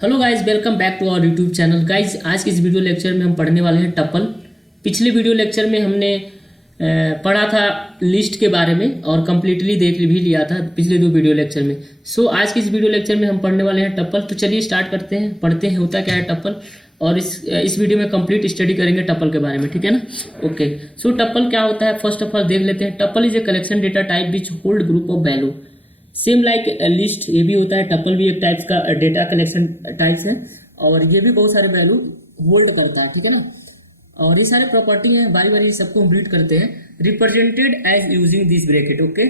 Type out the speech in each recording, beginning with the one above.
Hello guys, welcome back to our YouTube channel. Guys, आज के इस वीडियो लेक्चर में हम पढ़ने वाले हैं टपल। पिछले वीडियो लेक्चर में हमने पढ़ा था लिस्ट के बारे में और कम्प्लीटली देख भी लिया था पिछले दो वीडियो लेक्चर में। आज के इस वीडियो लेक्चर में हम पढ़ने वाले हैं टपल। तो चलिए स्टार्ट करते हैं, पढ़ते हैं होता क्या है टपल, और इस वीडियो में कंप्लीट स्टडी करेंगे टपल के बारे में, ठीक है ना। ओके, सो टपल क्या होता है, फर्स्ट ऑफ ऑल देख लेते हैं। Tuple is a collection data type which hold group of value same like list. ये भी होता है, टपल भी एक टाइप्स का डेटा कलेक्शन टाइप्स है और ये भी बहुत सारे वैल्यू होल्ड करता है, ठीक है ना। और ये सारे प्रॉपर्टी हैं, बारी बारी सबको हम रीड करते हैं। Represented as using this bracket. Okay,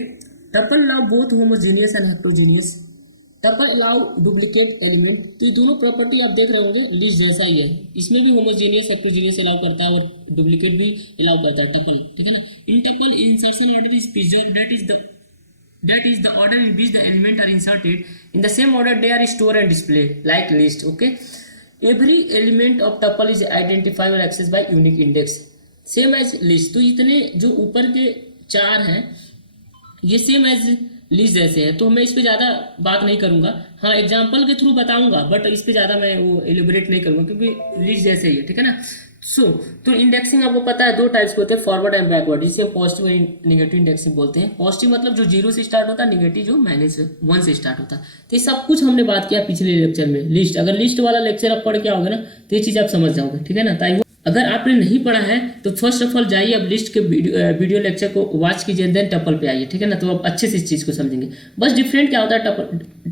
tuple allow both homogeneous and heterogeneous. Tuple allow duplicate element. तो ये दोनों प्रॉपर्टी आप देख रहे होंगे लिस्ट जैसा ही है, इसमें भी होमोजीनियस हेट्रोजीनियस अलाउ करता है और डुप्लीकेट भी अलाउ करता है टपल, ठीक है ना। In tuple insertion order is preserved, that is the order in which the element are inserted. In the same order they are stored and displayed like list. Okay, every element of tuple is identified or accessed by unique index same as list. तो इतने जो ऊपर के चार हैं ये same as list जैसे हैं, तो मैं इस पे ज़्यादा बात नहीं करूँगा। हाँ, एग्जाम्पल के थ्रू बताऊँगा बट इस पे ज़्यादा मैं वो एलिबोरेट नहीं करूँगा क्योंकि लिस्ट जैसे ही है, ठीक है ना। तो इंडेक्सिंग आपको पता है दो टाइप्स के होते हैं, फॉरवर्ड एंड बैकवर्ड, जिसे हम पॉजिटिव और निगेटिव इंडेक्सिंग बोलते हैं। पॉजिटिव मतलब जो जीरो से स्टार्ट होता है, निगेटिव जो -1 से स्टार्ट होता है। तो ये सब कुछ हमने बात किया पिछले लेक्चर में। लिस्ट, अगर लिस्ट वाला लेक्चर आप पढ़ के आओगे ना तो ये चीज़ आप समझ जाओगे, ठीक है ना। ताकि अगर आपने नहीं पढ़ा है तो फर्स्ट ऑफ ऑल जाइए, अब लिस्ट के वीडियो लेक्चर को वॉच कीजिए, देन टपल पे आइए, ठीक है ना। तो आप अच्छे से इस चीज़ को समझेंगे। बस डिफरेंट क्या होता है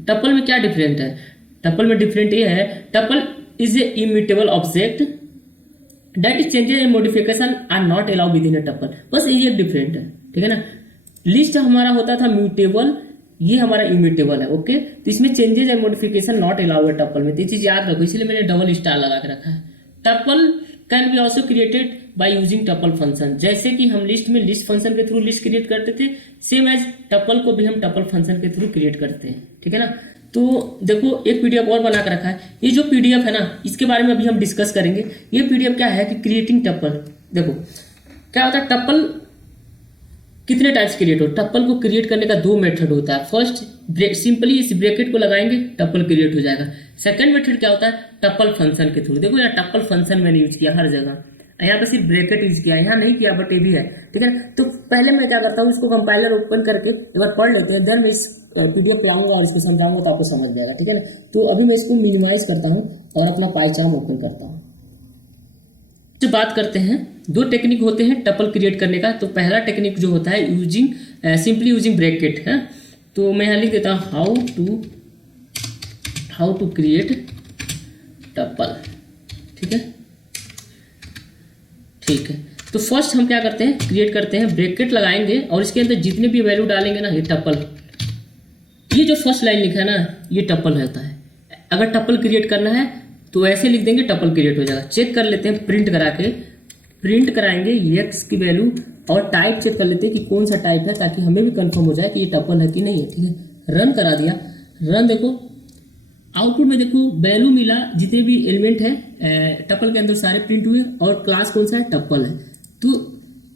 टपल में, क्या डिफरेंट है टपल में? डिफरेंट ये है, tuple is a immutable object that is changes and modification are not allow within a tuple. बस यही एक डिफरेंट है, ठीक है ना। लिस्ट हमारा होता था म्यूटेबल, ये हमारा इम्यूटेबल है। ओके, तो इसमें changes and modification not allow है टपल में, तो ये चीज याद रखो, इसलिए मैंने डबल स्टार लगा के रखा है। Tuple can be also created by using tuple function. जैसे कि हम लिस्ट में लिस्ट फंक्शन के थ्रू लिस्ट क्रिएट करते थे, सेम एज टपल को भी हम टपल फंक्शन के थ्रू क्रिएट करते हैं, ठीक है ना। तो देखो, एक पीडीएफ और बना कर रखा है। ये जो पीडीएफ है ना, इसके बारे में अभी हम डिस्कस करेंगे। ये पीडीएफ क्या है कि क्रिएटिंग टपल। देखो क्या होता है, टपल कितने टाइप्स क्रिएट हो। टपल को क्रिएट करने का दो मेथड होता है। फर्स्ट, सिंपली इस ब्रैकेट को लगाएंगे, टपल क्रिएट हो जाएगा। सेकंड मेथड क्या होता है, टपल फंक्शन के थ्रू। देखो यहाँ टपल फंक्शन मैंने यूज किया हर जगह, यहाँ पे सिर्फ ब्रैकेट यूज किया, यहाँ नहीं किया, बट ये भी है, ठीक है ना। तो पहले मैं क्या करता हूँ, इसको कंपाइलर ओपन करके एक बार पढ़ लेते हैं, देन मैं इस पीडीएफ पे आऊंगा और इसको समझाऊंगा तो आपको समझ जाएगा, ठीक है ना। तो अभी मैं इसको मिनिमाइज करता हूँ और अपना पाइचार्म ओपन करता हूँ। जो बात करते हैं, दो टेक्निक होते हैं टपल क्रिएट करने का। तो पहला टेक्निक जो होता है यूजिंग सिंपली यूजिंग ब्रैकेट है। तो मैं यहाँ लिख देता हूँ हाउ टू क्रिएट टपल, ठीक है। ठीक है, तो फर्स्ट हम क्या करते हैं, क्रिएट करते हैं, ब्रैकेट लगाएंगे और इसके अंदर जितने भी वैल्यू डालेंगे ना, ये टपल, ये जो फर्स्ट लाइन लिखा है ना, ये टपल रहता है। अगर टपल क्रिएट करना है तो ऐसे लिख देंगे, टपल क्रिएट हो जाएगा। चेक कर लेते हैं, प्रिंट करा के प्रिंट कराएंगे एक्स की वैल्यू और टाइप चेक कर लेते हैं कि कौन सा टाइप है, ताकि हमें भी कंफर्म हो जाए कि ये टपल है कि नहीं है, ठीक है। रन करा दिया, रन देखो आउटपुट में देखो वैल्यू मिला, जितने भी एलिमेंट है टपल के अंदर सारे प्रिंट हुए और क्लास कौन सा है, टपल है। तो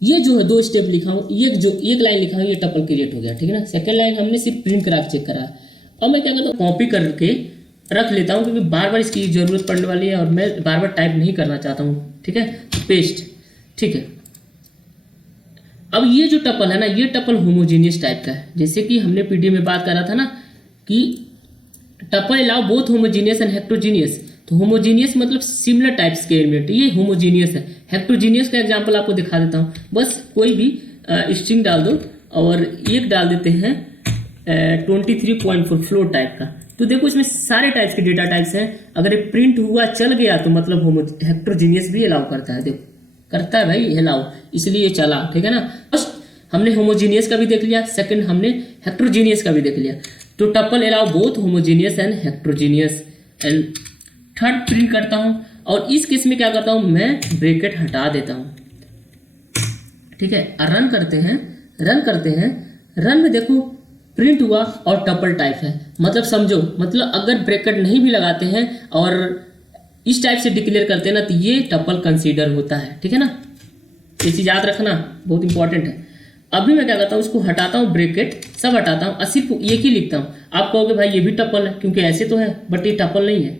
ये जो है दो स्टेप लिखा हूँ, एक लाइन लिखा हूँ, ये टपल क्रिएट हो गया, ठीक है ना। सेकंड लाइन हमने सिर्फ प्रिंट करा चेक करा। और मैं क्या करता हूँ, कॉपी करके रख लेता हूँ क्योंकि बार बार इसकी जरूरत पड़ने वाली है और मैं बार बार टाइप नहीं करना चाहता हूँ, ठीक है। पेस्ट, ठीक है। अब ये जो टपल है ना, ये टपल होमोजीनियस टाइप का है। जैसे कि हमने पीडीएफ में बात करा था ना कि tuple allow both homogeneous and heterogeneous. तो होमोजीनियस मतलब सिमिलर टाइप्स के एलिमेंट, ये होमोजीनियस है। हेट्रोजीनियस का एग्जांपल आपको दिखा देता हूँ। बस कोई भी स्ट्रिंग डाल दो और एक डाल देते हैं 23.4 फ्लोट टाइप का। तो देखो इसमें सारे टाइप्स के डेटा टाइप्स हैं। अगर ये प्रिंट हुआ चल गया तो मतलब हेट्रोजीनियस भी अलाउ करता है। देखो करता है भाई अलाउ, इसलिए चला, ठीक है ना। फर्स्ट हमने होमोजीनियस का भी देख लिया, सेकंड हमने हेट्रोजीनियस का भी देख लिया। तो tuple allow both homogeneous and heterogeneous. And third print करता हूँ और इस केस में क्या करता हूँ, मैं ब्रैकेट हटा देता हूँ, ठीक है। रन करते हैं, रन में देखो प्रिंट हुआ और टपल टाइप है। मतलब समझो, मतलब अगर ब्रैकेट नहीं भी लगाते हैं और इस टाइप से डिक्लेयर करते हैं ना, तो ये टपल कंसीडर होता है, ठीक है ना। ये चीज़ याद रखना, बहुत इंपॉर्टेंट है। अभी मैं क्या करता हूँ, उसको हटाता हूँ, ब्रैकेट सब हटाता हूँ और सिर्फ एक ही लिखता हूँ। आप कहोगे भाई ये भी टपल है, क्योंकि ऐसे तो है बट ये टपल नहीं है।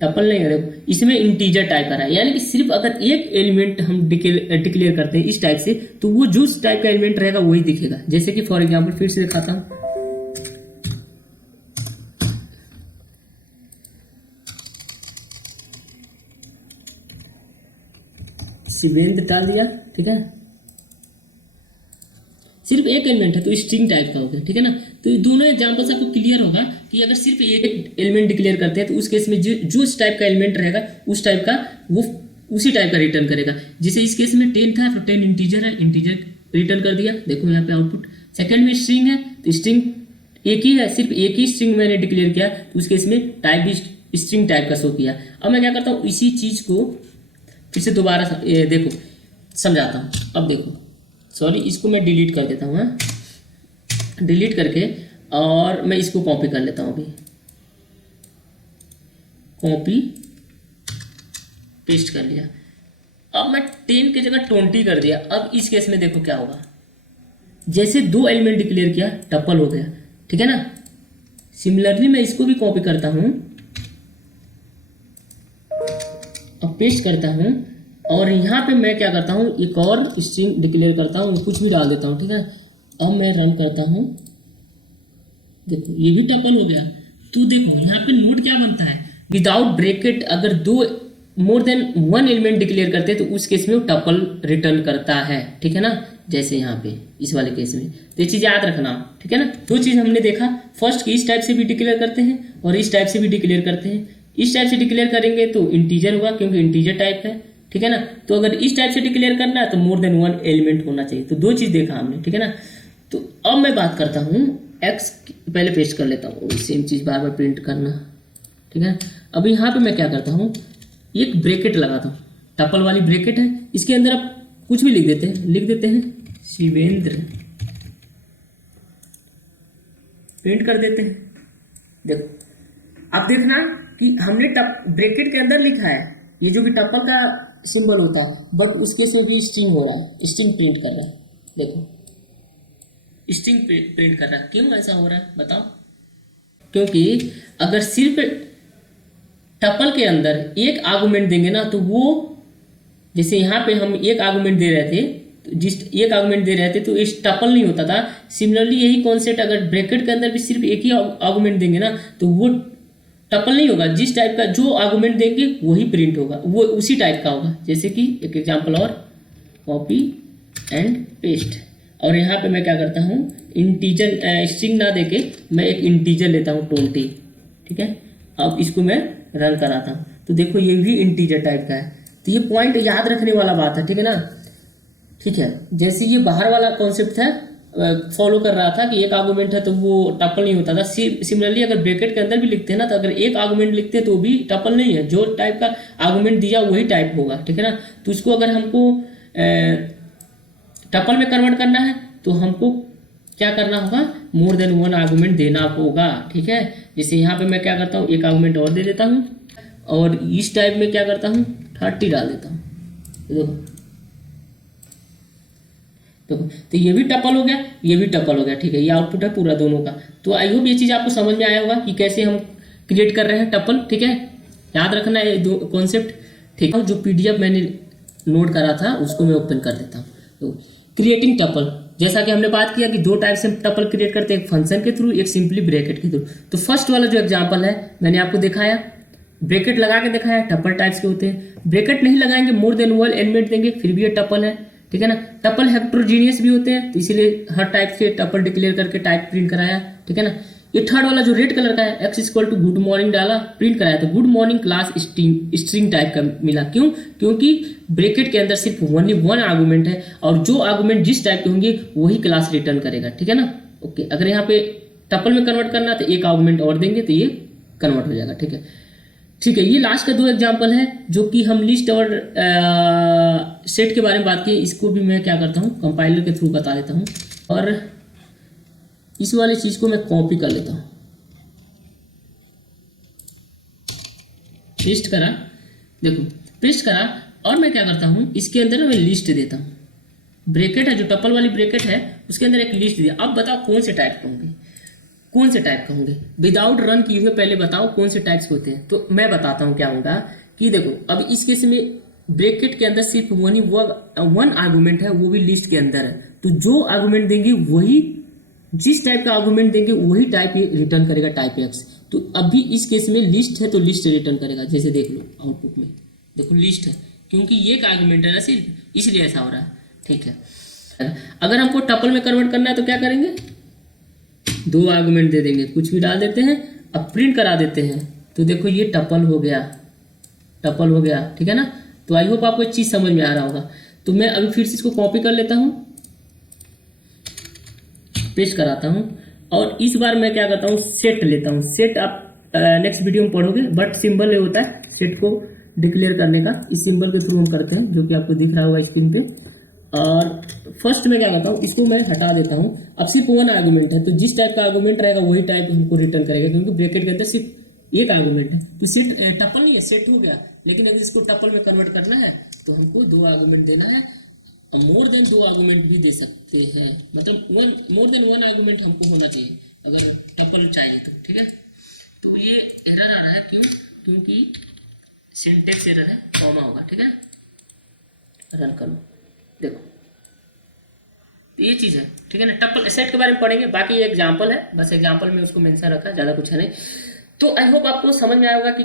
टपल नहीं है, देखो इसमें इंटीजर टाइप का रहा है, यानी कि सिर्फ अगर एक एलिमेंट हम डिक्लेयर करते हैं इस टाइप से तो वो जो टाइप का एलिमेंट रहेगा वही दिखेगा। जैसे कि फॉर एग्जांपल फिर से दिखाता हूँ, शिवेंद्र डाल दिया, ठीक है, सिर्फ एक एलिमेंट है तो स्ट्रिंग टाइप का हो गया, ठीक है ना। तो ये दोनों एग्जांपल से आपको क्लियर होगा कि अगर सिर्फ एक एलिमेंट डिक्लेयर करते हैं तो उस केस में जो इस टाइप का एलिमेंट रहेगा उस टाइप का वो उसी टाइप का रिटर्न करेगा। जैसे इस केस में 10 था तो 10 इंटीजर है, इंटीजर रिटर्न कर दिया, देखो यहाँ पे आउटपुट। सेकेंड में स्ट्रिंग है तो स्ट्रिंग एक ही है, सिर्फ एक ही स्ट्रिंग मैंने डिक्लेयर किया तो उस केस में टाइप भी स्ट्रिंग टाइप का शो किया। अब मैं क्या करता हूँ, इसी चीज़ को फिर से दोबारा देखो समझाता हूँ। अब देखो, सॉरी इसको मैं डिलीट कर देता हूँ, हाँ डिलीट करके, और मैं इसको कॉपी कर लेता हूँ अभी, कॉपी पेस्ट कर लिया। अब मैं 10 की जगह 20 कर दिया। अब इस केस में देखो क्या होगा, जैसे दो एलिमेंट डिक्लेयर किया टपल हो गया, ठीक है ना। सिमिलरली मैं इसको भी कॉपी करता हूँ, अब पेस्ट करता हूँ, और यहाँ पे मैं क्या करता हूँ, एक और स्ट्रिंग डिक्लेयर करता हूँ, कुछ भी डाल देता हूँ, ठीक है। अब मैं रन करता हूँ, देखो ये भी टपल हो गया। तो देखो यहाँ पे नोट क्या बनता है, विदाउट ब्रैकेट अगर दो more than one element declare करते हैं तो उस केस में वो टपल रिटर्न करता है, ठीक है ना। जैसे यहाँ पे इस वाले केस में, तो ये चीज़ याद रखना, ठीक है ना। दो चीज़ हमने देखा, फर्स्ट कि इस टाइप से भी डिक्लेयर करते हैं और इस टाइप से भी डिक्लेयर करते हैं। इस टाइप से डिक्लेयर करेंगे तो इंटीजर होगा क्योंकि इंटीजर टाइप है, ठीक है ना। तो अगर इस टाइप से डिक्लेयर करना है तो मोर देन वन एलिमेंट होना चाहिए। तो दो चीज़ देखा हमने, ठीक है ना। तो अब मैं बात करता हूँ एक्स, पहले पेस्ट कर लेता हूँ, सेम चीज़ बार बार प्रिंट करना, ठीक है। अब यहाँ पे मैं क्या करता हूँ, एक ब्रैकेट लगाता हूँ, टपल वाली ब्रैकेट है, इसके अंदर आप कुछ भी लिख देते हैं शिवेंद्र, प्रिंट कर देते हैं। देखो आप देखना कि हमने ब्रैकेट के अंदर लिखा है, ये जो भी टपल का सिंबल होता है, बट उसके से भी स्ट्रिंग हो रहा है, स्ट्रिंग प्रिंट कर रहा है। देखो स्ट्रिंग प्रिंट कर रहा है, क्यों ऐसा हो रहा है बताओ। क्योंकि अगर सिर्फ टपल के अंदर एक आर्गुमेंट देंगे ना तो वो, जैसे यहाँ पे हम एक आर्गुमेंट दे रहे थे, तो जिस एक आर्गुमेंट दे रहे थे तो इस टपल नहीं होता था। सिमिलरली यही कॉन्सेप्ट अगर ब्रैकेट के अंदर भी सिर्फ एक ही आर्गुमेंट देंगे ना तो वो टपल नहीं होगा, जिस टाइप का जो आर्गुमेंट देंगे वही प्रिंट होगा, वो उसी टाइप का होगा। जैसे कि एक एग्जांपल और, कॉपी एंड पेस्ट, और यहाँ पे मैं क्या करता हूँ, इंटीजर स्ट्रिंग ना देके मैं एक इंटीजर लेता हूँ 20, ठीक है। अब इसको मैं रन कराता हूँ तो देखो ये भी इंटीजर टाइप का है। तो ये पॉइंट याद रखने वाला बात है, ठीक है ना। ठीक है, जैसे ये बाहर वाला कॉन्सेप्ट था, फॉलो कर रहा था कि एक आर्गुमेंट है तो वो टपल नहीं होता था। सिमिलरली अगर ब्रैकेट के अंदर भी लिखते हैं ना, तो अगर एक आर्गुमेंट लिखते हैं तो भी टपल नहीं है, जो टाइप का आर्गुमेंट दिया वही टाइप होगा, ठीक है ना। तो इसको अगर हमको टपल में कन्वर्ट करना है तो हमको क्या करना होगा, मोर देन वन आर्गुमेंट देना होगा, ठीक है। जैसे यहाँ पे मैं क्या करता हूँ, एक आर्गुमेंट और दे देता हूँ, और इस टाइप में क्या करता हूँ 30 डाल देता हूँ। देखो तो ये भी टपल हो गया, ये भी टपल हो गया, ठीक है। ये आउटपुट है पूरा दोनों का। तो आई होप ये चीज़ आपको समझ में आया होगा कि कैसे हम क्रिएट कर रहे हैं टपल, ठीक है। याद रखना है दो कॉन्सेप्ट, ठीक है। जो PDF मैंने नोट करा था उसको मैं ओपन कर देता हूँ। तो क्रिएटिंग टपल, जैसा कि हमने बात किया कि दो टाइप से टपल क्रिएट करते हैं, एक फंक्शन के थ्रू, एक सिंपली ब्रैकेट के थ्रू। तो फर्स्ट वाला जो एग्जांपल है मैंने आपको दिखाया, ब्रैकेट लगा के दिखाया, टपल टाइप्स के होते हैं। ब्रैकेट नहीं लगाएंगे, मोर देन वन एलिमेंट देंगे, फिर भी ये टपल है, ठीक है ना। टपल हेट्रोजीनियस भी होते हैं, तो इसीलिए हर टाइप के टपल डिक्लेयर करके टाइप प्रिंट कराया, ठीक है ना। ये थर्ड वाला जो रेड कलर का है, x equal to good morning डाला, प्रिंट कराया, तो good morning class string type का मिला। क्यों? क्योंकि ब्रैकेट के अंदर सिर्फ वन आर्गुमेंट है, और जो आर्गुमेंट जिस टाइप के होंगे वही क्लास रिटर्न करेगा, ठीक है ना। ओके, अगर यहाँ पे टपल में कन्वर्ट करना तो एक आर्गुमेंट और देंगे तो ये कन्वर्ट हो जाएगा, ठीक है। ठीक है, ये लास्ट का दो एग्जाम्पल है जो कि हम लिस्ट और सेट के बारे में बात की। इसको भी मैं क्या करता हूँ, कंपाइलर के थ्रू बता देता हूँ, और इस वाली चीज़ को मैं कॉपी कर लेता हूँ, पेस्ट करा, देखो पेस्ट करा, और मैं क्या करता हूँ, इसके अंदर मैं लिस्ट देता हूँ। ब्रैकेट है जो टपल वाली ब्रैकेट है उसके अंदर एक लिस्ट दिया। अब बताओ कौन से टाइप के होंगे। कौन से टाइप का होंगे, विदाउट रन किए हुए पहले बताओ कौन से टाइप्स होते हैं। तो मैं बताता हूँ क्या होगा कि देखो अब इस केस में ब्रैकेट के अंदर सिर्फ वन आर्गुमेंट है, वो भी लिस्ट के अंदर है। तो जो आर्गुमेंट देंगे वही, जिस टाइप का आर्गुमेंट देंगे वही टाइप रिटर्न करेगा, टाइप एक्स। तो अभी इस केस में लिस्ट है तो लिस्ट रिटर्न करेगा। जैसे देख लो आउटपुट में, देखो लिस्ट है क्योंकि ये एक आर्गुमेंट है ना सिर्फ, इसलिए ऐसा हो रहा है। ठीक है, अगर हमको टपल में कन्वर्ट करना है तो क्या करेंगे, 2 आर्गुमेंट दे देंगे, कुछ भी डाल देते हैं, अब प्रिंट करा देते हैं। तो देखो ये टपल हो गया, टपल हो गया। ठीक है ना। तो आई होप आपको एक चीज़ समझ में आ रहा होगा। तो मैं अभी फिर से इसको कॉपी कर लेता हूँ, पेस्ट कराता हूँ, और इस बार मैं क्या करता हूँ, सेट लेता हूँ। सेट आप नेक्स्ट वीडियो में पढ़ोगे, बट सिंबल ये होता है सेट को डिक्लेयर करने का, इस सिंबल के थ्रू हम करते हैं, जो कि आपको दिख रहा होगा स्क्रीन पे। और फर्स्ट में क्या करता हूँ, इसको मैं हटा देता हूँ। अब सिर्फ 1 आर्गुमेंट है, तो जिस टाइप का आर्गुमेंट रहेगा वही टाइप हमको रिटर्न करेगा, क्योंकि ब्रैकेट के अंदर सिर्फ एक आर्गुमेंट है। तो सेट टपल नहीं है, सेट हो गया। लेकिन अगर इसको टपल में कन्वर्ट करना है तो हमको 2 आर्गुमेंट देना है, और मोर देन 2 आर्गुमेंट भी दे सकते हैं, मतलब मोर देन 1 आर्गुमेंट हमको होना चाहिए अगर टपल चाहिए तो। ठीक है। तो ये एरर आ रहा है, क्यों, क्योंकि सिंटेक्स एरर है, कॉमा होगा। ठीक है, रन कर लो, देखो ये चीज़ है। ठीक है ना। टपल सेट के बारे में पढ़ेंगे, बाकी ये एग्जांपल है, बस एग्जांपल में उसको मेंशन रखा, ज़्यादा कुछ है नहीं। तो आई होप आपको समझ में आया होगा कि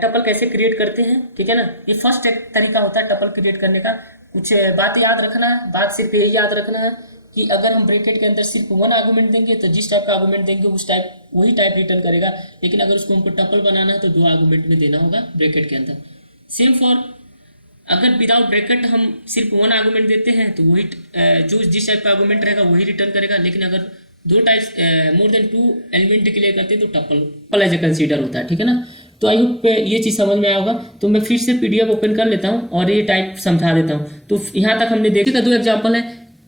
टपल कैसे क्रिएट करते हैं। ठीक है ना। ये फर्स्ट एक तरीका होता है टपल क्रिएट करने का। कुछ बात याद रखना है, बात सिर्फ यही याद रखना है कि अगर हम ब्रैकेट के अंदर सिर्फ 1 आर्गुमेंट देंगे तो जिस टाइप का आर्गुमेंट देंगे उस टाइप वही टाइप रिटर्न करेगा। लेकिन अगर उसको हमको टपल बनाना है तो 2 आर्गुमेंट में देना होगा ब्रैकेट के अंदर। सेम फॉर अगर विदाउट ब्रैकेट हम सिर्फ 1 आर्गुमेंट देते हैं तो वही जो जिस टाइप का आर्गुमेंट रहेगा वही रिटर्न करेगा। लेकिन अगर 2 types more than 2 element declare करते हैं तो टपल एज ए कंसीडर होता है। ठीक है ना। तो आई होप ये चीज़ समझ में आया होगा। तो मैं फिर से पीडीएफ ओपन कर लेता हूँ और ये टाइप समझा देता हूँ। तो यहाँ तक हमने देखे 2 एग्जाम्पल है,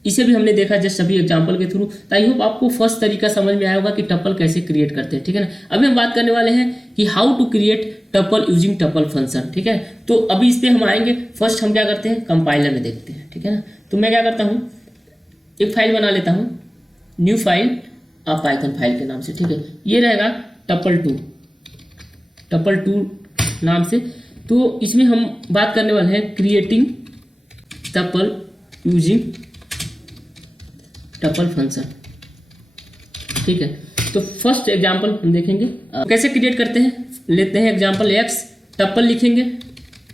इसे भी हमने देखा जस्ट सभी एग्जाम्पल के थ्रू। तो आई होप आपको फर्स्ट तरीका समझ में आया होगा कि टपल कैसे क्रिएट करते हैं। ठीक है ना। अभी हम बात करने वाले हैं कि how to create tuple using tuple function. ठीक है। तो अभी इस पर हम आएंगे। फर्स्ट हम क्या करते हैं, कंपाइलर में देखते हैं। ठीक है ना। तो मैं क्या करता हूँ, एक फाइल बना लेता हूँ, न्यू फाइल, पाइथन फाइल के नाम से। ठीक है। ये रहेगा टपल टू नाम से। तो इसमें हम बात करने वाले हैं creating tuple using tuple function. ठीक है। तो फर्स्ट एग्जांपल हम देखेंगे कैसे क्रिएट करते हैं। लेते हैं एग्जांपल एक्स, टपल लिखेंगे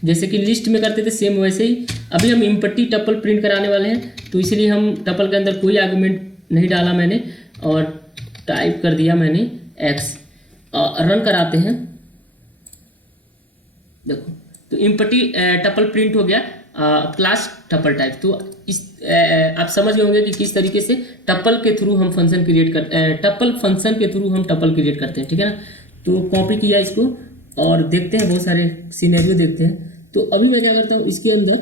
जैसे कि लिस्ट में करते थे, सेम वैसे ही अभी हम इम्पट्टी टपल प्रिंट कराने वाले हैं। तो इसलिए हम टपल के अंदर कोई आर्गुमेंट नहीं डाला मैंने और टाइप कर दिया मैंने एक्स। रन कराते हैं, देखो तो इम्पट्टी टपल प्रिंट हो गया, क्लास टपल टाइप। तो इस आप समझ गए होंगे कि किस तरीके से टपल के थ्रू हम फंक्शन क्रिएट करते टपल फंक्शन के थ्रू हम टपल क्रिएट करते हैं। ठीक है ना। तो कॉपी किया इसको और देखते हैं, बहुत सारे सिनेरियो देखते हैं। तो अभी मैं क्या करता हूँ, इसके अंदर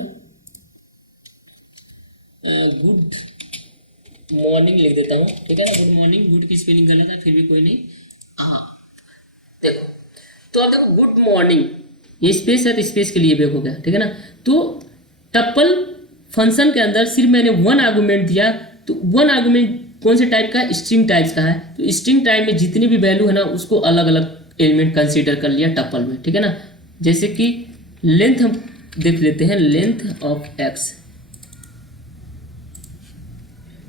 गुड मॉर्निंग लिख देता हूँ। ठीक है ना। गुड मॉर्निंग, गुड की स्पेलिंग गलत है फिर भी कोई नहीं। हाँ देखो, तो अब देखो गुड मॉर्निंग, ये स्पेस है तो स्पेस के लिए ब्रेक हो गया। ठीक है ना। तो टपल फंक्शन के अंदर सिर्फ मैंने 1 आर्गुमेंट दिया। तो 1 आर्गुमेंट कौन से टाइप का, स्ट्रिंग टाइप्स का है। तो स्ट्रिंग टाइप में जितनी भी वैल्यू है ना उसको अलग अलग एलिमेंट कंसीडर कर लिया टपल में। ठीक है ना। जैसे कि लेंथ हम देख लेते हैं, लेंथ ऑफ एक्स।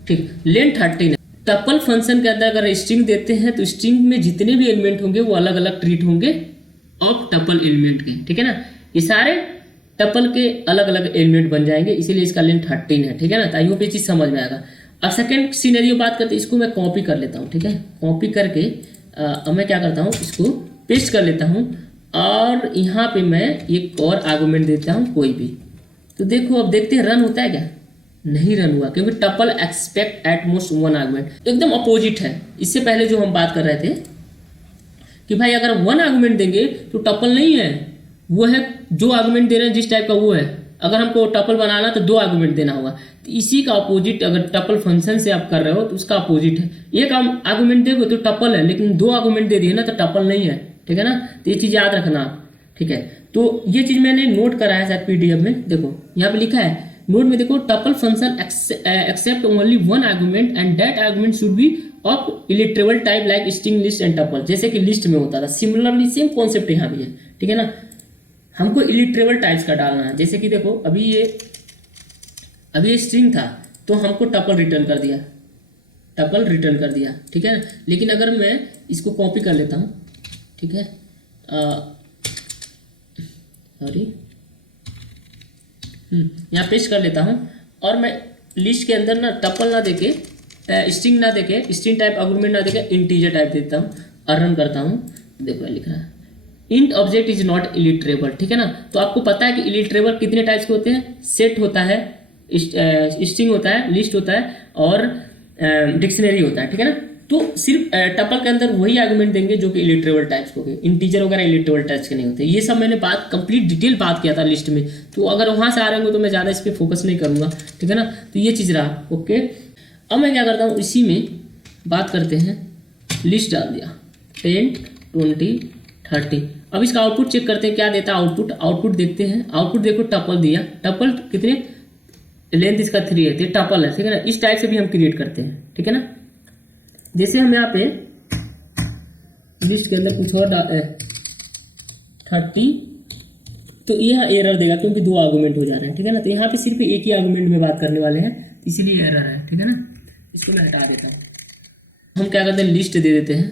ठीक, लेंथ 13 है। टपल फंक्शन के अंदर अगर स्ट्रिंग देते हैं तो स्ट्रिंग में जितने भी एलिमेंट होंगे वो अलग अलग ट्रीट होंगे ऑफ टपल एलिमेंट के। ठीक है ना। ये सारे टपल के अलग अलग एलिमेंट बन जाएंगे, इसीलिए इसका लेंथ 13 है। ठीक है ना। तो आई होप ये चीज़ समझ में आएगा। अब सेकेंड सीनरियो बात करते हैं, इसको मैं कॉपी कर लेता हूँ। ठीक है। कॉपी करके अब मैं क्या करता हूँ, इसको पेस्ट कर लेता हूँ और यहाँ पे मैं एक और आर्गुमेंट देता हूँ कोई भी। तो देखो अब देखते हैं रन होता है क्या, नहीं रन हुआ, क्योंकि tuple expect at most 1 argument. एकदम अपोजिट है इससे पहले जो हम बात कर रहे थे कि भाई अगर 1 आर्गुमेंट देंगे तो टपल नहीं है, वो है जो आर्गुमेंट दे रहे हैं जिस टाइप का वो है। अगर हमको टपल बनाना तो 2 आर्गुमेंट देना होगा। तो इसी का अपोजिट अगर टपल फंक्शन से आप कर रहे हो तो उसका अपोजिट है। एक आर्गुमेंट दोगे तो टपल है, लेकिन 2 आर्गुमेंट दे दिए ना तो टपल नहीं है। ठीक है ना। तो ये चीज़ याद रखना। ठीक है। तो ये चीज़ मैंने नोट करा है शायद पीडीएफ में, देखो यहाँ पे लिखा है नोट में देखो tuple function accept only one argument and that argument should be of iterable type like string list and tuple, जैसे कि लिस्ट में होता था। सिमिलरली सेम कॉन्सेप्ट यहाँ भी है, ठीक है ना। हमको इलिटरेबल टाइप्स का डालना है, जैसे कि देखो अभी ये स्ट्रिंग था तो हमको टपल रिटर्न कर दिया, टपल रिटर्न कर दिया, ठीक है ना। लेकिन अगर मैं इसको कॉपी कर लेता हूँ, ठीक है, सॉरी, यहाँ पेस्ट कर लेता हूँ और मैं लिस्ट के अंदर ना टपल ना देके, स्ट्रिंग ना देके, स्ट्रिंग टाइप आर्गुमेंट ना देके इंटीजर टाइप देता हूँ और रन करता हूँ। देखो लिख रहा है इंट ऑब्जेक्ट इज नॉट इलिटरेबल, ठीक है ना। तो आपको पता है कि इलिटरेबल कितने टाइप्स के होते हैं, सेट होता है, स्ट्रिंग होता है, लिस्ट होता है और डिक्शनरी होता है, ठीक है ना। तो सिर्फ टपल के अंदर वही आर्गुमेंट देंगे जो कि इलिटरेबल टाइप्स के होंगे, इंटीजर वगैरह इलिटरेबल टाइप्स के नहीं होते। ये सब मैंने बात कंप्लीट डिटेल बात किया था लिस्ट में, तो अगर वहां से आ रहे होंगे तो मैं ज़्यादा इस पर फोकस नहीं करूंगा, ठीक है ना। तो ये चीज़ रहा, ओके। अब मैं क्या करता हूँ, इसी में बात करते हैं, लिस्ट डाल दिया 10 20 30। अब इसका आउटपुट चेक करते हैं क्या देता है आउटपुट। आउटपुट देखते हैं, आउटपुट देखो टपल दिया, टपल कितने, लेंथ इसका 3 है, टपल है, ठीक है ना। इस टाइप से भी हम क्रिएट करते हैं, ठीक है ना। जैसे हम यहाँ पे लिस्ट के अंदर कुछ और 30, तो यहाँ एरर देगा क्योंकि 2 आर्गुमेंट हो जा रहे हैं, ठीक है ना। तो यहाँ पे सिर्फ एक ही आर्गुमेंट में बात करने वाले हैं, इसीलिए एरर है, ठीक है ना। इसको मैं हटा देता हूँ। हम क्या करते हैं, लिस्ट दे देते हैं,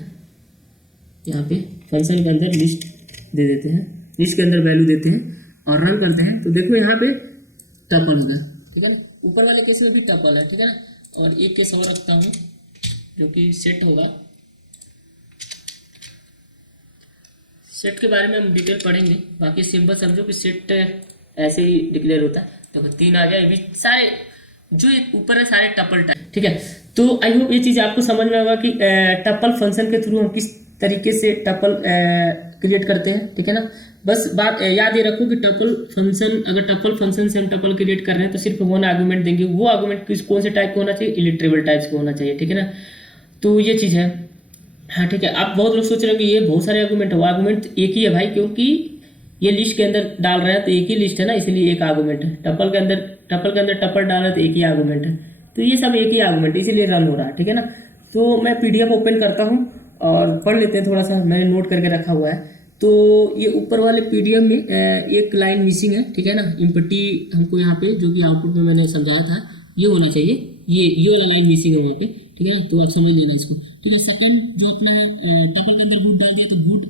यहाँ पे फंक्शन के अंदर लिस्ट दे देते हैं, लिस्ट के अंदर वैल्यू देते हैं और रन करते हैं। तो देखो यहाँ पे टपल होगा, ठीक है ना। ऊपर वाले केस में भी टपल है, ठीक है ना। और एक केस और रखता हूँ जो कि सेट होगा। सेट के बारे में हम डिटेल पढ़ेंगे, बाकी सिंपल समझो कि सेट ऐसे ही डिक्लेयर होता है। तो 3 आ गया, ये भी सारे जो ऊपर है सारे टपल टाइप, ठीक है। तो आई होप ये चीज़ आपको समझ में होगा कि टपल फंक्शन के थ्रू हम किस तरीके से टपल क्रिएट करते हैं, ठीक है ना। बस बात याद ये रखो कि टपल फंक्शन, अगर टपल फंक्शन से हम टपल क्रिएट कर रहे हैं तो सिर्फ 1 आर्गुमेंट देंगे, वो आर्गुमेंट किस कौन से टाइप का होना चाहिए, इलिटरेबल टाइप्स का होना चाहिए, ठीक है ना। तो ये चीज़ है, हाँ ठीक है। आप बहुत लोग सोच रहे हो कि ये बहुत सारे आर्गुमेंट है, वो आर्गुमेंट एक ही है भाई, क्योंकि ये लिस्ट के अंदर डाल रहे हैं तो एक ही लिस्ट है ना, इसलिए एक आर्गुमेंट है। टपल के अंदर टपल डाल रहे हैं तो एक ही आर्गुमेंट है, तो ये सब एक ही आर्गुमेंट इसीलिए रन हो रहा है, ठीक है ना। तो मैं PDF ओपन करता हूँ और पढ़ लेते हैं थोड़ा सा, मैंने नोट करके रखा हुआ है। तो ये ऊपर वाले PDF में एक लाइन मिसिंग है, ठीक है ना। इम्पटी हमको यहाँ पे जो कि आउटपुट में मैंने समझाया था ये होना चाहिए, ये वाला लाइन मिसिंग है वहाँ पे, ठीक है। तो आप समझ लेना इसको, ठीक है। सेकंड जो अपना है, टपल के अंदर गुड डाल दिया तो गुड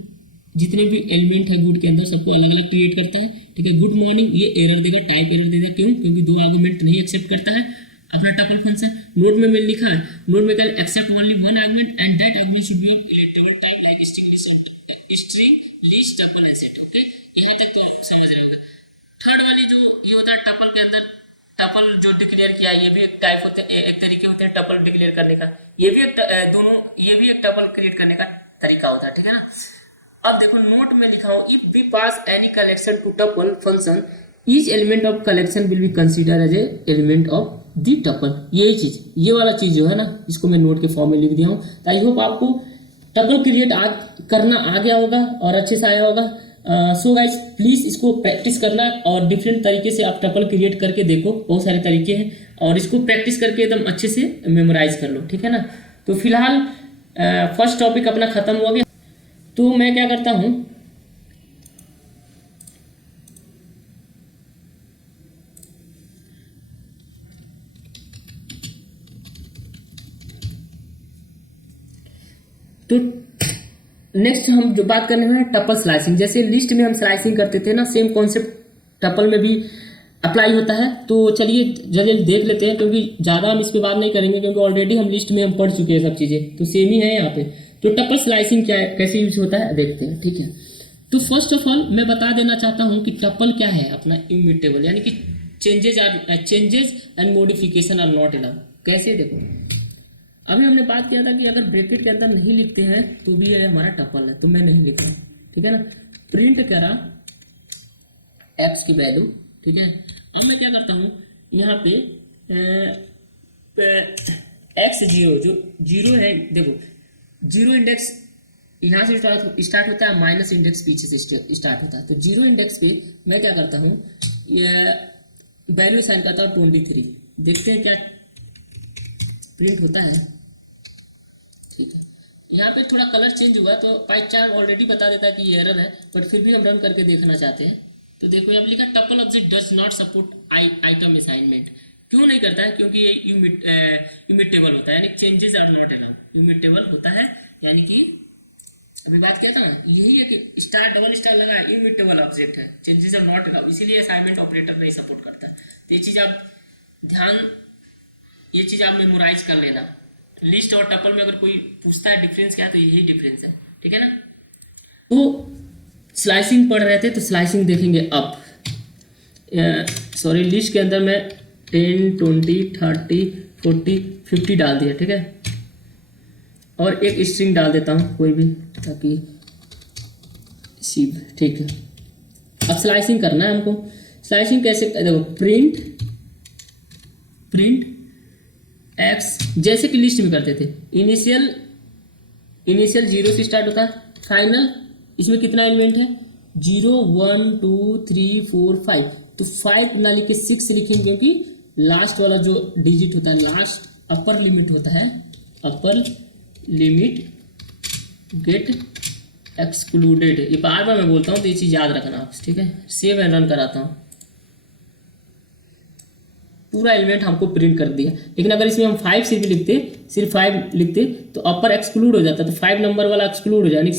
जितने भी एलिमेंट है गुड के अंदर सबको अलग अलग क्रिएट करता है, ठीक है। गुड मॉर्निंग ये एरर देगा, टाइप एरर देगा, क्यों, क्योंकि 2 आर्गुमेंट नहीं एक्सेप्ट करता है अपना टपल फंक्शन। नोट में मैंने लिखा है, नोट में कल accept only 1 argument and that argument should be of iterable type like string list tuple a set, okay. यहाँ तक तो आपको समझ रहेगा। थर्ड वाली जो ये होता है टपल के अंदर, टपल जो डिक्लेयर किया ये भी एक टाइप होते हैं, एक तरीके होते हैं टपल डिक्लेयर करने का, ये भी एक ये भी एक टपल क्रिएट करने का तरीका होता है, ठीक है ना। अब देखो नोट में लिखा हूं, if we pass any collection to tuple function each element of collection will be consider as a element of the tuple. यही चीज, ये वाला चीज जो है ना, इसको मैं नोट के फॉर्म में लिख दिया हूँ। आई होप आपको टपल क्रिएट करना आ गया होगा और अच्छे से आया होगा। सो गाइज प्लीज़ इसको प्रैक्टिस करना और डिफरेंट तरीके से आप टपल क्रिएट करके देखो, बहुत सारे तरीके हैं और इसको प्रैक्टिस करके एकदम अच्छे से मेमोराइज कर लो, ठीक है ना। तो फिलहाल फर्स्ट टॉपिक अपना खत्म हो गया, तो मैं क्या करता हूँ, तो नेक्स्ट हम जो बात करने हैं टपल स्लाइसिंग। जैसे लिस्ट में हम स्लाइसिंग करते थे ना, सेम कॉन्सेप्ट टपल में भी अप्लाई होता है। तो चलिए जल्दी देख लेते हैं, क्योंकि ज़्यादा हम इस पर बात नहीं करेंगे क्योंकि ऑलरेडी हम लिस्ट में हम पढ़ चुके हैं सब चीज़ें, तो सेम ही है यहाँ पे। तो टपल स्लाइसिंग क्या है, कैसे यूज होता है देखते हैं, ठीक है। तो फर्स्ट ऑफ ऑल मैं बता देना चाहता हूँ कि टपल क्या है, अपना इम्यूटेबल, यानी कि changes and modification are not allowed. कैसे देखो, अभी हमने बात किया था कि अगर ब्रैकेट के अंदर नहीं लिखते हैं तो भी ये हमारा टपल है, तो मैं नहीं लिख रहा, ठीक है ना। प्रिंट करा एक्स की वैल्यू, ठीक है। अब मैं क्या करता हूँ, यहाँ पे एक्स 0 जो 0 है, देखो 0 इंडेक्स यहाँ से स्टार्ट होता है, माइनस इंडेक्स पीछे से स्टार्ट होता है। तो 0 इंडेक्स पे मैं क्या करता हूँ, वैल्यू साइन करता हूँ 23, देखते हैं क्या प्रिंट होता है। ठीक है, यहाँ पे थोड़ा कलर चेंज हुआ तो पाइप चार्ट ऑलरेडी बता देता है कि ये एरर है, बट फिर भी हम रन करके देखना चाहते हैं। तो देखो यहाँ पे लिखा tuple object does not support item assignment. क्यों नहीं करता है? क्योंकि ये इमिटेबल होता है, यानी changes are not allowed. Immutable होता है यानी कि अभी बात किया था ना, यही है कि स्टार डबल स्टार लगा है, इमिटेबल ऑब्जेक्ट है, चेंजेस आर नॉट अलाउड, इसीलिए असाइनमेंट ऑपरेटर नहीं सपोर्ट करता है। तो ये चीज़ आप मेमोराइज कर लेना। लिस्ट और टपल में अगर कोई पूछता है डिफरेंस क्या है, तो यही डिफरेंस है। ठीक है ना। तो स्लाइसिंग पढ़ रहे थे तो स्लाइसिंग देखेंगे अब। सॉरी, लिस्ट के अंदर मैं 10, 20, 30, 40, 50 डाल दिया। ठीक है, और एक स्ट्रिंग डाल देता हूँ कोई भी, ताकि सिव। ठीक है, अब स्लाइसिंग करना है हमको। स्लाइसिंग कैसे? देखो, प्रिंट एक्स, जैसे कि लिस्ट में करते थे। इनिशियल 0 से स्टार्ट होता है, फाइनल इसमें कितना एलिमेंट है? 0, 1, 2, 3, 4, 5। तो 5 ना लिख के 6 लिखेंगे, क्योंकि लास्ट वाला जो डिजिट होता है, लास्ट अपर लिमिट होता है, अपर लिमिट गेट एक्सक्लूडेड। ये बार बार मैं बोलता हूँ तो ये चीज़ याद रखना आप। ठीक है, सेव एंड रन कराता हूँ। पूरा एलिमेंट हमको प्रिंट कर दिया, लेकिन अगर इसमें हम 5 सिर्फ 5 लिखते तो अपर एक्सक्लूड हो जाता, तो 5 नंबर वाला एक्सक्लूड हो जाए, यानी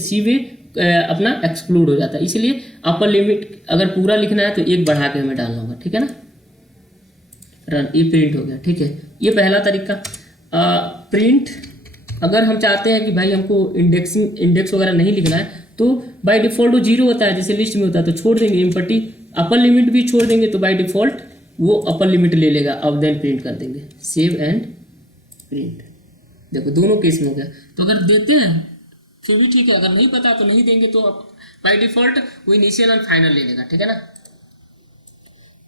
सीवे अपना एक्सक्लूड हो जाता है। इसलिए अपर लिमिट अगर पूरा लिखना है तो एक बढ़ा के हमें डालना होगा। ठीक है ना। रन, ये प्रिंट हो गया। ठीक है, ये पहला तरीका। प्रिंट अगर हम चाहते हैं कि भाई हमको इंडेक्स वगैरह नहीं लिखना है, तो बाय डिफॉल्ट वो 0 होता है, जैसे लिस्ट में होता है, तो छोड़ देंगे एम्प्टी। अपर लिमिट भी छोड़ देंगे तो बाय डिफॉल्ट वो अपर लिमिट ले लेगा। अब देन प्रिंट कर देंगे, सेव एंड प्रिंट। देखो दोनों केस में हो गया। तो अगर देते हैं फिर भी ठीक है, अगर नहीं पता तो नहीं देंगे, तो बाय डिफॉल्ट वो इनिशियल एंड फाइनल ले लेगा। ठीक है ना।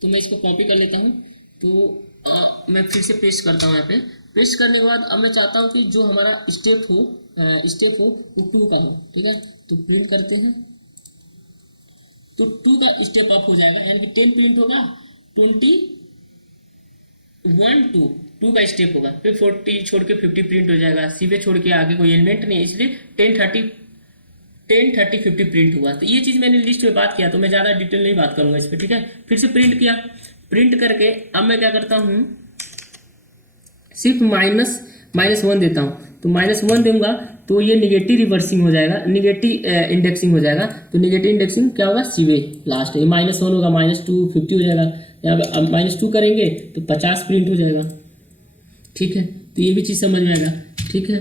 तो मैं इसको कॉपी कर लेता हूँ। तो मैं फिर से पेस्ट करता हूँ यहाँ पे। पेस्ट करने के बाद अब मैं चाहता हूँ कि जो हमारा स्टेप हो वो 2 का हो। ठीक है, तो प्रिंट करते हैं, तो 2 का स्टेप अप हो जाएगा, यानी कि 10 प्रिंट होगा, 20, 1, 2 का स्टेप होगा, फिर 40 छोड़ के 50 प्रिंट हो जाएगा। सीधे छोड़ के आगे कोई एलिमेंट नहीं है, इसलिए 10, 30, 50 प्रिंट हुआ। तो ये चीज़ मैंने लिस्ट में बात किया, तो मैं ज़्यादा डिटेल नहीं बात करूंगा इस पर। ठीक है, फिर से प्रिंट किया। प्रिंट करके अब मैं क्या करता हूँ, सिर्फ -1 देता हूँ। तो -1 दूंगा तो ये निगेटिव रिवर्सिंग हो जाएगा, निगेटिव इंडेक्सिंग हो जाएगा। तो निगेटिव इंडेक्सिंग क्या होगा? सीवे लास्ट। ये -1 होगा, -2 50 हो जाएगा। यहाँ पे अब -2 करेंगे तो 50 प्रिंट हो जाएगा। ठीक है, तो ये भी चीज़ समझ में आएगा। ठीक है,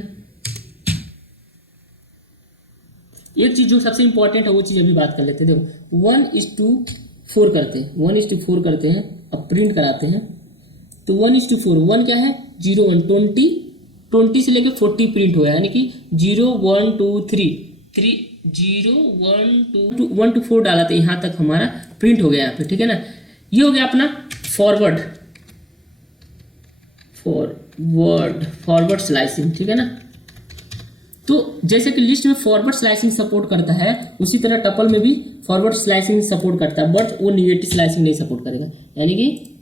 एक चीज़ जो सबसे इंपॉर्टेंट है वो चीज़ अभी बात कर लेते हैं। देखो 1:4 करते हैं, 1:4 करते हैं। अब प्रिंट कराते हैं तो 1:4, 1 क्या है? 0, 1, 20 से लेके 40 प्रिंट हुआ है, यानी कि 0, 1, 2, 3 0, 1 to 4 डाला, तो यहाँ तक हमारा प्रिंट हो गया यहाँ पे। ठीक है ना। ये हो गया अपना फॉरवर्ड स्लाइसिंग। ठीक है ना। तो जैसे कि लिस्ट में फॉरवर्ड स्लाइसिंग सपोर्ट करता है, उसी तरह टपल में भी फॉरवर्ड स्लाइसिंग सपोर्ट करता है, बट वो निगेटिव स्लाइसिंग नहीं सपोर्ट करेगा। यानी कि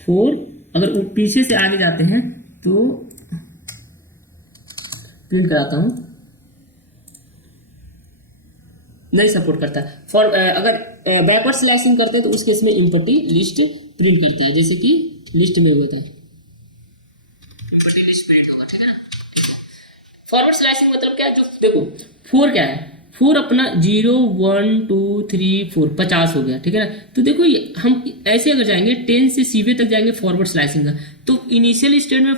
4 अगर वो पीछे से आगे जाते हैं तो प्रिंट कराता हूँ, नहीं सपोर्ट करता। अगर बैकवर्ड स्लैशिंग करते हैं तो उस केस में इम्पटी लिस्ट प्रिंट करते हैं, जैसे कि लिस्ट में हुए थे, इम्पटी लिस्ट प्रिंट होगा। ठीक है ना। फॉरवर्ड स्लैशिंग मतलब क्या है? जो देखो 4 क्या है? 4 अपना 0, 1, 2, 3, 4 50 हो गया। ठीक है ना। तो देखो हम ऐसे अगर जाएंगे 10 से सीवे तक जाएंगे फॉरवर्ड स्लैशिंग का, तो इनिशियल स्टेट में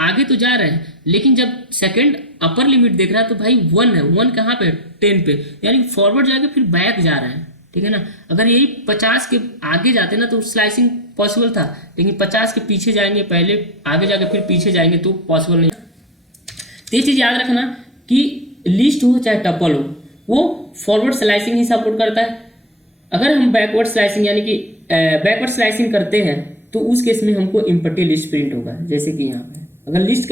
आगे तो जा रहे हैं, लेकिन जब सेकंड अपर लिमिट देख रहा है तो भाई 1 है। 1 कहाँ पे? 10 पे, यानी फॉरवर्ड जाके फिर बैक जा रहा है। ठीक है ना। अगर यही 50 के आगे जाते ना तो स्लाइसिंग पॉसिबल था, लेकिन 50 के पीछे जाएंगे, पहले आगे जाके फिर पीछे जाएंगे तो पॉसिबल नहीं। तो ये चीज़ याद रखना कि लिस्ट हो चाहे टपल हो, वो फॉरवर्ड स्लाइसिंग ही सपोर्ट करता है। अगर हम बैकवर्ड स्लाइसिंग यानी कि बैकवर्ड स्लाइसिंग करते हैं तो उस केस में हमको इम्पटी लिस्ट प्रिंट होगा, जैसे कि यहाँ पे अगर लिस्ट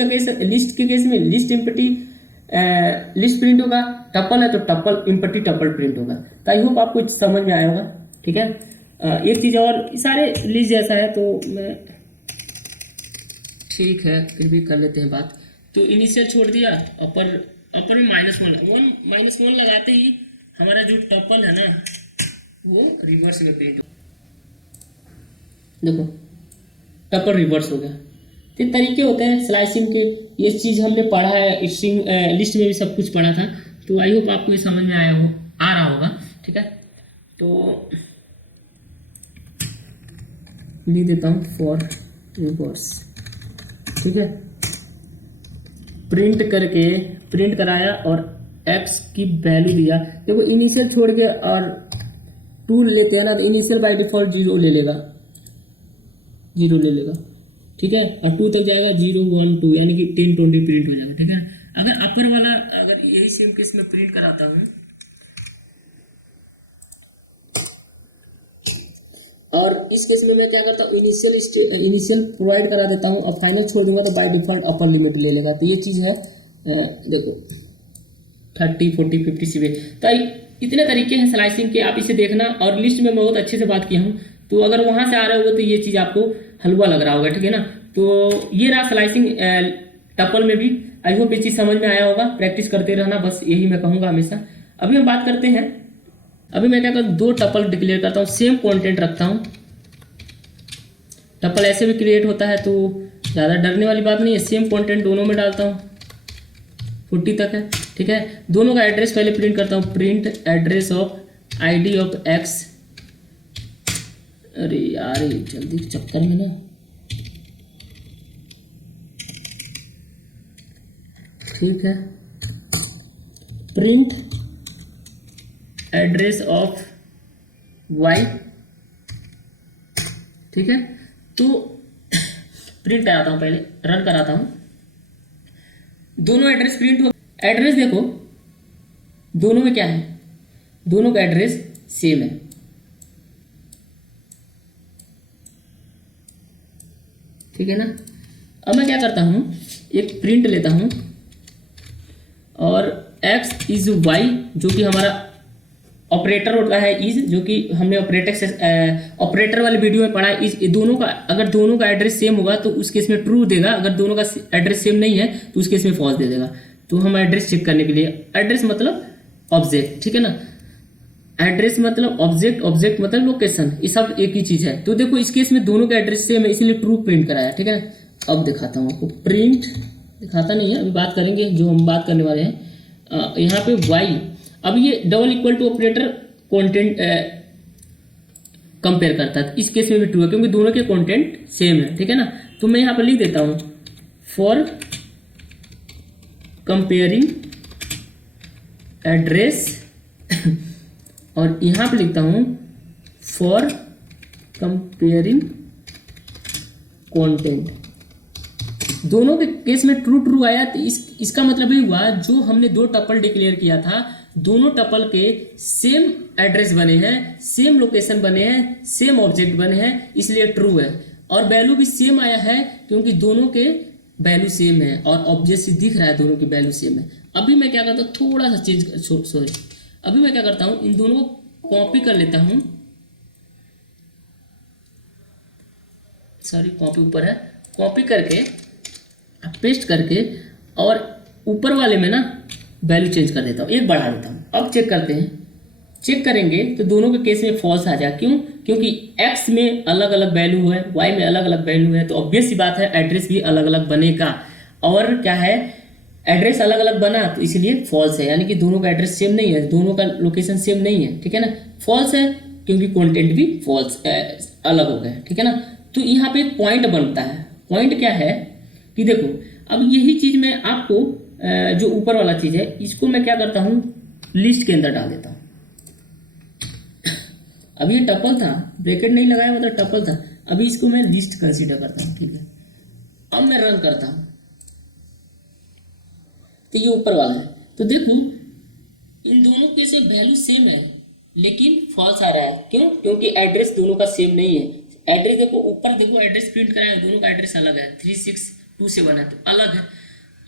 के केस में लिस्ट इम्पटी लिस्ट प्रिंट होगा, टपल है तो टपल इम्पटी टपल प्रिंट होगा। तो आई होप आपको समझ में आया होगा। ठीक है। एक चीज़ और, सारे लिस्ट जैसा है तो मैं ठीक है फिर भी कर लेते हैं बात। तो इनिशियल छोड़ दिया, अपर अपर में -1 लगाते ही हमारा जो टपल है ना वो रिवर्स में प्रिंट हो, देखो टपल रिवर्स हो गया। तो तरीके होते हैं स्लाइसिंग के, ये चीज़ हमने पढ़ा है स्ट्रिंग लिस्ट में भी सब कुछ पढ़ा था। तो आई होप आपको ये समझ में आ रहा होगा। ठीक है, तो लिख देता हूँ फॉर रिवर्स। ठीक है, प्रिंट कराया और x की वैल्यू दिया। देखो इनिशियल छोड़ के और 2 लेते हैं ना, तो इनिशियल बाय डिफॉल्ट 0 ले लेगा। ठीक है, और 2 तक जाएगा 0 1 2, यानी कि 10 20 प्रिंट हो जाएगा। ठीक है, अगर अपर वाला अगर यही सेम केस में प्रिंट कराता हूँ और इस केस में मैं क्या करता हूँ, इनिशियल प्रोवाइड करा देता हूँ और फाइनल छोड़ दूंगा, तो बाय डिफॉल्ट अपर लिमिट ले लेगा। तो ये चीज़ है, देखो 30 40 50 सीवे। तो इतने तरीके हैं स्लाइसिंग के, आप इसे देखना। और लिस्ट में मैं बहुत अच्छे से बात किया हूँ, तो अगर वहाँ से आ रहे होगा तो ये चीज़ आपको हलवा लग रहा होगा। ठीक है ना, तो ये रहा स्लाइसिंग टपल में भी। आई होप ये चीज़ समझ में आया होगा, प्रैक्टिस करते रहना, बस यही मैं कहूँगा हमेशा। अभी हम बात करते हैं, अभी मैं क्या करता हूँ, 2 टपल डिक्लेयर करता हूँ, सेम कंटेंट रखता हूँ। टपल ऐसे भी क्रिएट होता है तो ज़्यादा डरने वाली बात नहीं है, सेम कंटेंट दोनों में डालता हूँ, 40 तक है। ठीक है, दोनों का एड्रेस पहले प्रिंट करता हूँ, print address of ID of x. अरे यार जल्दी चक्कर में ना, ठीक है, प्रिंट एड्रेस ऑफ वाई। ठीक है, तो प्रिंट कराता हूँ, पहले रन कराता हूँ, दोनों एड्रेस प्रिंट हो। एड्रेस देखो दोनों में क्या है, दोनों का एड्रेस सेम है। ठीक है ना, अब मैं क्या करता हूँ, एक प्रिंट लेता हूँ और x इज y, जो कि हमारा ऑपरेटर होता है इज, जो कि हमने ऑपरेटर वाले वीडियो में पढ़ा है। इस दोनों का, अगर दोनों का एड्रेस सेम होगा तो उस केस में ट्रू देगा, अगर दोनों का एड्रेस सेम नहीं है तो उस केस में फॉल्स दे देगा। तो हम एड्रेस चेक करने के लिए, एड्रेस मतलब ऑब्जेक्ट, ठीक है ना, एड्रेस मतलब ऑब्जेक्ट, ऑब्जेक्ट मतलब लोकेशन, ये सब एक ही चीज़ है। तो देखो इस केस में दोनों का एड्रेस सेम है, इसलिए ट्रू प्रिंट कराया। ठीक है ना, अब दिखाता हूँ आपको, प्रिंट दिखाता नहीं है, अभी बात करेंगे जो हम बात करने वाले हैं। यहाँ पे वाई, अब ये double equal to operator content compare करता है, इस केस में भी ट्रू है क्योंकि दोनों के कंटेंट सेम है। ठीक है ना, तो मैं यहाँ पर लिख देता हूँ फॉर कंपेयरिंग एड्रेस और यहाँ पे लिखता हूँ फॉर कंपेयरिंग कंटेंट। दोनों के केस में ट्रू ट्रू आया, तो इसका मतलब ये हुआ जो हमने 2 टपल डिक्लेयर किया था, दोनों टपल के सेम एड्रेस बने हैं, सेम लोकेशन बने हैं, सेम ऑब्जेक्ट बने हैं, इसलिए ट्रू है। और वैल्यू भी सेम आया है क्योंकि दोनों के वैल्यू सेम है और ऑब्जेक्ट से दिख रहा है दोनों की वैल्यू सेम है। अभी मैं क्या करता हूँ, थोड़ा सा चेंज, अभी मैं क्या करता हूँ, इन दोनों को कॉपी कर लेता हूँ, सॉरी कॉपी ऊपर है, कॉपी करके पेस्ट करके और ऊपर वाले में ना वैल्यू चेंज कर देता हूँ, एक बढ़ा देता हूँ। अब चेक करते हैं, चेक करेंगे तो दोनों के केस में फॉल्स आ जाए। क्यों? क्योंकि x में अलग अलग वैल्यू है, y में अलग अलग वैल्यू है, तो ऑब्वियस सी बात है एड्रेस भी अलग अलग बनेगा। और क्या है, एड्रेस अलग अलग बना तो इसलिए फॉल्स है, यानी कि दोनों का एड्रेस सेम नहीं है, दोनों का लोकेशन सेम नहीं है। ठीक है ना, फॉल्स है क्योंकि कंटेंट भी फॉल्स अलग हो गया। ठीक है ना, तो यहाँ पे एक पॉइंट बनता है। पॉइंट क्या है कि देखो, अब यही चीज मैं आपको जो ऊपर वाला चीज है इसको मैं क्या करता हूँ, लिस्ट के अंदर डाल देता हूँ। अभी ये टपल था, ब्रैकेट नहीं लगाया मतलब टपल था, अभी इसको मैं लिस्ट कंसीडर करता हूँ। ठीक है, अब मैं रन करता हूँ तो ये ऊपर वाला है। तो देखो इन दोनों के से वैल्यू सेम है लेकिन फॉल्स आ रहा है। क्यों? क्योंकि एड्रेस दोनों का सेम नहीं है। एड्रेस देखो, ऊपर देखो एड्रेस प्रिंट कराया, दोनों का एड्रेस अलग है, 3627 है तो अलग है।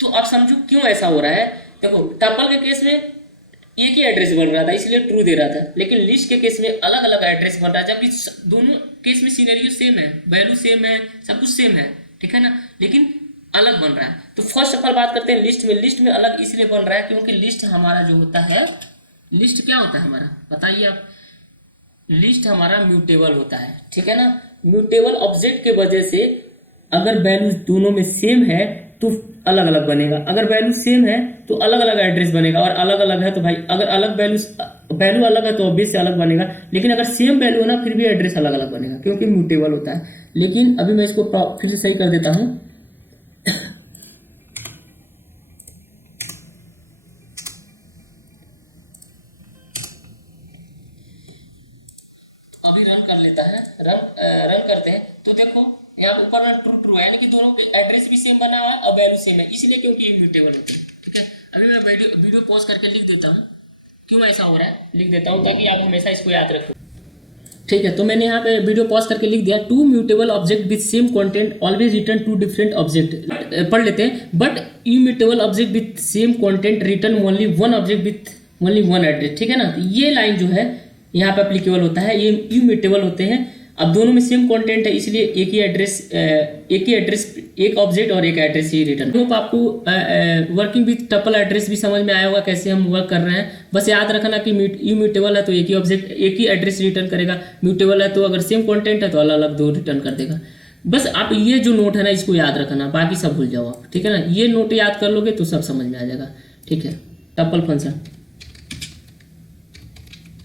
तो आप समझो क्यों ऐसा हो रहा है। देखो टपल के केस में एक ही एड्रेस बन रहा था इसलिए ट्रू दे रहा था, लेकिन लिस्ट के केस में अलग अलग एड्रेस बन रहा है, जबकि दोनों केस में सिनेरियो सेम है, वैल्यू सेम है, सब कुछ सेम है, ठीक है ना, लेकिन अलग बन रहा है। तो फर्स्ट ऑफ ऑल बात करते हैं लिस्ट में। लिस्ट में अलग इसलिए बन रहा है क्योंकि लिस्ट हमारा जो होता है, लिस्ट क्या होता है हमारा बताइए आप, लिस्ट हमारा म्यूटेबल होता है, ठीक है ना। म्यूटेबल ऑब्जेक्ट के वजह से अगर वैल्यू दोनों में सेम है तो अलग अलग बनेगा, अगर वैल्यू सेम है तो अलग अलग एड्रेस बनेगा, और अलग अलग है तो भाई अगर अलग वैल्यू अलग है तो ऑब्वियस से अलग बनेगा, लेकिन अगर सेम वैल्यू है ना फिर भी एड्रेस अलग अलग बनेगा क्योंकि म्यूटेबल होता है। लेकिन अभी मैं इसको फिर से सही कर देता हूँ। अभी रन कर लेता है, रन करते हैं तो देखो यहाँ ऊपर ट्रू ट्रू है, यानी कि दोनों के एड्रेस भी सेम बना हुआ है और वैल्यू सेम है, इसलिए क्योंकि ये म्यूटेबल होता है, ठीक है। अभी मैं वीडियो पॉज करके लिख देता हूँ क्यों ऐसा हो रहा है, लिख देता हूँ ताकि आप हमेशा इसको याद रखो, ठीक है। तो मैंने यहाँ पे वीडियो पॉज करके लिख दिया, two mutable object with same content always return two different object. पढ़ लेते हैं, but immutable object with same content return only one object with only one address, ठीक है ना। ये लाइन जो है यहाँ पे एप्लीकेबल होता है, ये इम्यूटेबल होते हैं। अब दोनों में सेम कंटेंट है इसलिए एक ही एड्रेस एक ऑब्जेक्ट और एक एड्रेस ही रिटर्न। होप आपको वर्किंग विथ टपल एड्रेस भी समझ में आया होगा कैसे हम वर्क कर रहे हैं। बस याद रखना कि इम्यूटेबल है तो एक ही ऑब्जेक्ट एक ही एड्रेस रिटर्न करेगा, म्यूटेबल है तो अगर सेम कंटेंट है तो अलग अलग दो रिटर्न कर देगा। बस आप ये जो नोट है ना इसको याद रखना, बाकी सब भूल जाओ आप, ठीक है ना। ये नोट याद कर लोगे तो सब समझ में आ जाएगा, ठीक है। Tuple function,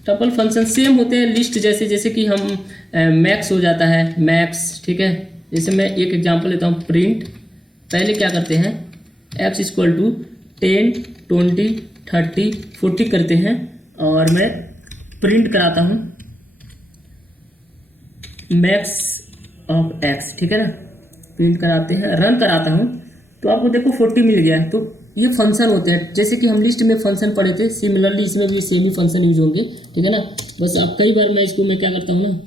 tuple function same होते हैं लिस्ट जैसे, जैसे कि हम मैक्स हो जाता है मैक्स, ठीक है। जैसे मैं एक एग्जांपल लेता हूँ, प्रिंट, पहले क्या करते हैं x इक्वल टू 10 20 30 40 करते हैं और मैं प्रिंट कराता हूँ मैक्स ऑफ x, ठीक है ना। प्रिंट कराते हैं, रन कराता हूँ तो आपको देखो 40 मिल गया। तो ये फंक्शन होते हैं, जैसे कि हम लिस्ट में फंक्शन पढ़े थे, सिमिलरली इसमें भी सेम ही फंक्शन यूज होंगे, ठीक है ना। बस अब कई बार मैं इसको क्या करता हूँ ना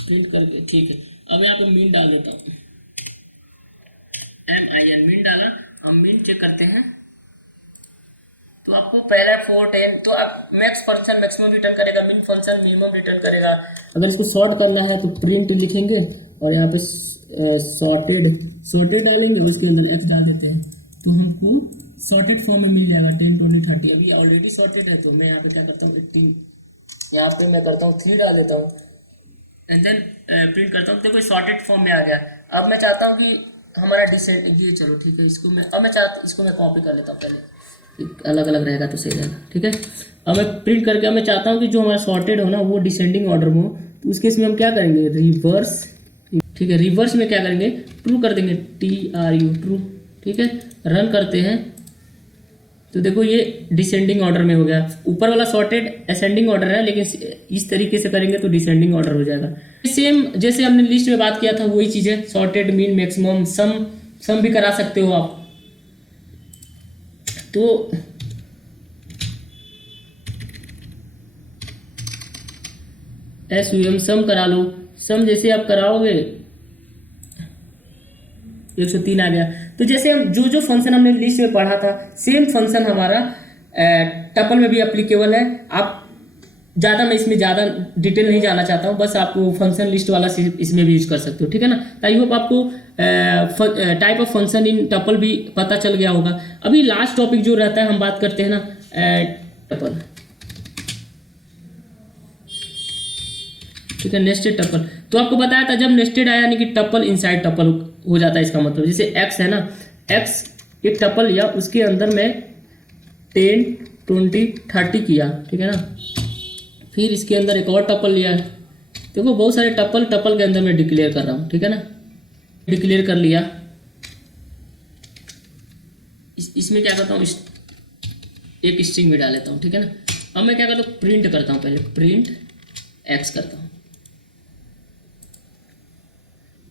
प्रिंट करके, ठीक है। अब यहाँ पे मीन डाल देता हूँ, MIN मीन डाला। हम मीन चेक करते हैं तो आपको पहला 4 10 तो आप मैक्स फंक्शन मैक्सिमम रिटर्न करेगा, मिन फंक्शन मिनिमम रिटर्न करेगा। अगर इसको सॉर्ट करना है तो प्रिंट लिखेंगे और यहाँ पे सॉर्टेड डालेंगे, उसके अंदर x डाल देते हैं तो हमको सॉर्टेड फॉर्म में मिल जाएगा 10 20 30। अभी ऑलरेडी सॉर्टेड है तो मैं यहाँ पे क्या करता हूँ 18, यहाँ पे मैं करता हूँ 3 डाल देता हूँ एंड देन प्रिंट करता हूँ। देखो सॉर्टेड फॉर्म में आ गया। अब मैं चाहता हूँ कि हमारा डिसेंट ये, चलो ठीक है, इसको मैं अब मैं चाहता इसको मैं कॉपी कर लेता हूँ, पहले अलग अलग रहेगा तो सही रहेगा, ठीक है। अब मैं प्रिंट करके मैं चाहता हूँ कि जो हमारा सॉर्टेड हो ना वो डिसेंडिंग ऑर्डर में हो, तो उस केस में हम क्या करेंगे रिवर्स, ठीक है। रिवर्स में क्या करेंगे ट्रू कर देंगे, TRU ट्रू, ठीक है। रन करते हैं तो देखो ये डिसेंडिंग ऑर्डर में हो गया। ऊपर वाला सॉर्टेड असेंडिंग ऑर्डर है, लेकिन इस तरीके से करेंगे तो डिसेंडिंग ऑर्डर हो जाएगा। सेम जैसे हमने लिस्ट में बात किया था वही चीज़ है, सॉर्टेड मीन मैक्सिमम सम भी करा सकते हो आप। तो SUM सम करा लो, सम जैसे आप कराओगे 103 आ गया। तो जैसे हम जो फंक्शन हमने लिस्ट में पढ़ा था सेम फंक्शन हमारा टपल में भी एप्लीकेबल है। आप ज़्यादा, मैं इसमें ज़्यादा डिटेल नहीं जाना चाहता हूँ, बस आपको फंक्शन लिस्ट वाला इसमें भी यूज कर सकते हो, ठीक है ना। आई होप आपको type of function in tuple भी पता चल गया होगा। अभी लास्ट टॉपिक जो रहता है हम बात करते हैं ना टपल, ठीक है, नेस्टेड टपल। तो आपको बताया था जब नेस्टेड आया यानी कि टपल इनसाइड टपल हो जाता है। इसका मतलब जैसे x है ना, x एक टपल लिया, उसके अंदर मैं 10 20 30 किया, ठीक है ना। फिर इसके अंदर एक और टपल लिया, देखो बहुत सारे टपल के अंदर मैं डिक्लेयर कर रहा हूँ, ठीक है ना। डिक्लेयर कर लिया, इसमें क्या करता हूँ एक स्ट्रिंग भी डाल लेता हूँ, ठीक है ना। अब मैं क्या करता हूँ प्रिंट करता हूँ, पहले प्रिंट x करता हूँ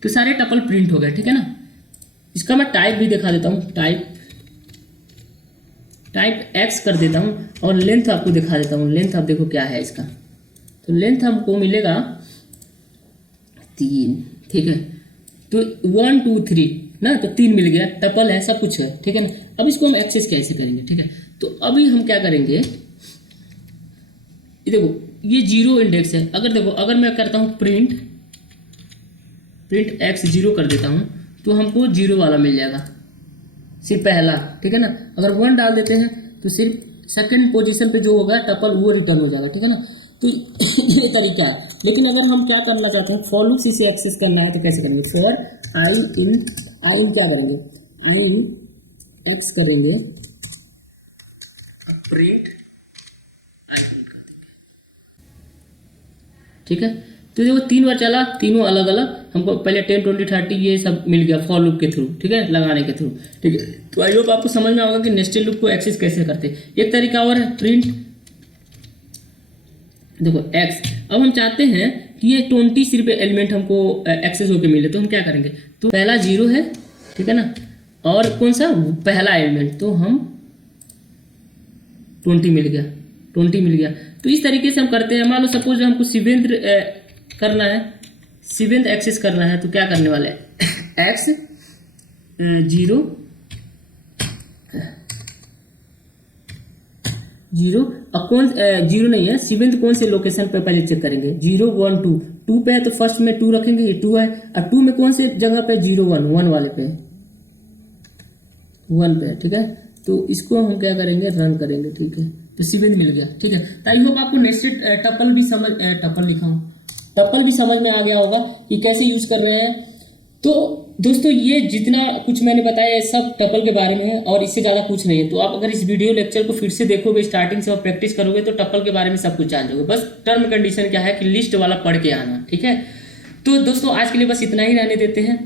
तो सारे टपल प्रिंट हो गए, ठीक है ना। इसका मैं टाइप भी दिखा देता हूँ, टाइप x कर देता हूँ और लेंथ आपको दिखा देता हूँ। लेंथ आप देखो क्या है इसका, तो लेंथ हमको मिलेगा 3, ठीक है। तो 1 2 3 ना, तो 3 मिल गया, टपल है सब कुछ है, ठीक है ना। अब इसको हम एक्सेस कैसे करेंगे, ठीक है। तो अभी हम क्या करेंगे, ये देखो ये 0 इंडेक्स है। अगर देखो अगर मैं करता हूँ प्रिंट x 0 कर देता हूँ तो हमको 0 वाला मिल जाएगा, सिर्फ पहला, ठीक है ना। अगर 1 डाल देते हैं तो सिर्फ सेकंड पोजीशन पे जो होगा टपल वो रिटर्न हो जाएगा, ठीक है ना। तो ये तरीका है। लेकिन अगर हम क्या करना चाहते हैं, फॉर लूप से इसे एक्सेस करना है तो कैसे करेंगे, फिर आई इन क्या करेंगे, आई इन एक्स करेंगे, प्रिंट आई इन कर देंगे, ठीक है। तो देखो 3 बार चला, तीनों अलग अलग हमको पहले 10 20 30 ये सब मिल गया फॉर लूप के थ्रू, ठीक है, लगाने के थ्रू, ठीक है। तो आई होप आपको समझ में आएगा कि नेस्टेड लूप को एक्सेस कैसे करते हैं। एक तरीका और है प्रिंट, देखो x। अब हम चाहते हैं कि ये 20 सिर्फ एलिमेंट हमको एक्सेस होके मिले, तो हम क्या करेंगे, तो पहला 0 है, ठीक है ना, और कौन सा पहला एलिमेंट, तो हम 20 मिल गया, 20 मिल गया। तो इस तरीके से हम करते हैं। मान लो सपोज हमको सेवेंथ करना है, सेवेंथ एक्सेस करना है, तो क्या करने वाले हैं, x 0 अब कौन 0 नहीं है, सेवेंथ कौन से लोकेशन पे पहले चेक करेंगे, 0 1 2 2 पे है तो फर्स्ट में 2 रखेंगे, ये 2 है। और 2 में कौन से जगह पे, 0 1 1 वाले पे, 1 पे, ठीक है। तो इसको हम क्या करेंगे, रन करेंगे, ठीक है। तो सेवेंथ मिल गया, ठीक है। तो आई होप आपको नेस्टेड टपल भी समझ टपल भी समझ में आ गया होगा कि कैसे यूज कर रहे हैं। तो दोस्तों ये जितना कुछ मैंने बताया है सब टपल के बारे में है और इससे ज़्यादा कुछ नहीं है। तो आप अगर इस वीडियो लेक्चर को फिर से देखोगे स्टार्टिंग से और प्रैक्टिस करोगे तो टपल के बारे में सब कुछ जान जाओगे। बस टर्म कंडीशन क्या है कि लिस्ट वाला पढ़ के आना, ठीक है। तो दोस्तों आज के लिए बस इतना ही रहने देते हैं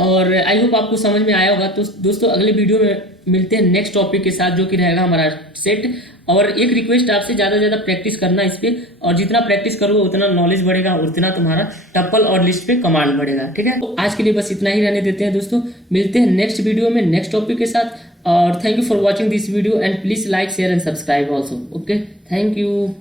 और आई होप आपको समझ में आया होगा। तो दोस्तों अगले वीडियो में मिलते हैं नेक्स्ट टॉपिक के साथ, जो कि रहेगा हमारा सेट। और एक रिक्वेस्ट आपसे, ज़्यादा से ज़्यादा प्रैक्टिस करना इस पे, और जितना प्रैक्टिस करोगे उतना नॉलेज बढ़ेगा, उतना तुम्हारा टपल और लिस्ट पे कमांड बढ़ेगा, ठीक है। तो आज के लिए बस इतना ही रहने देते हैं दोस्तों, मिलते हैं नेक्स्ट वीडियो में नेक्स्ट टॉपिक के साथ। और thank you for watching this video and please like share and subscribe also. Okay, thank you.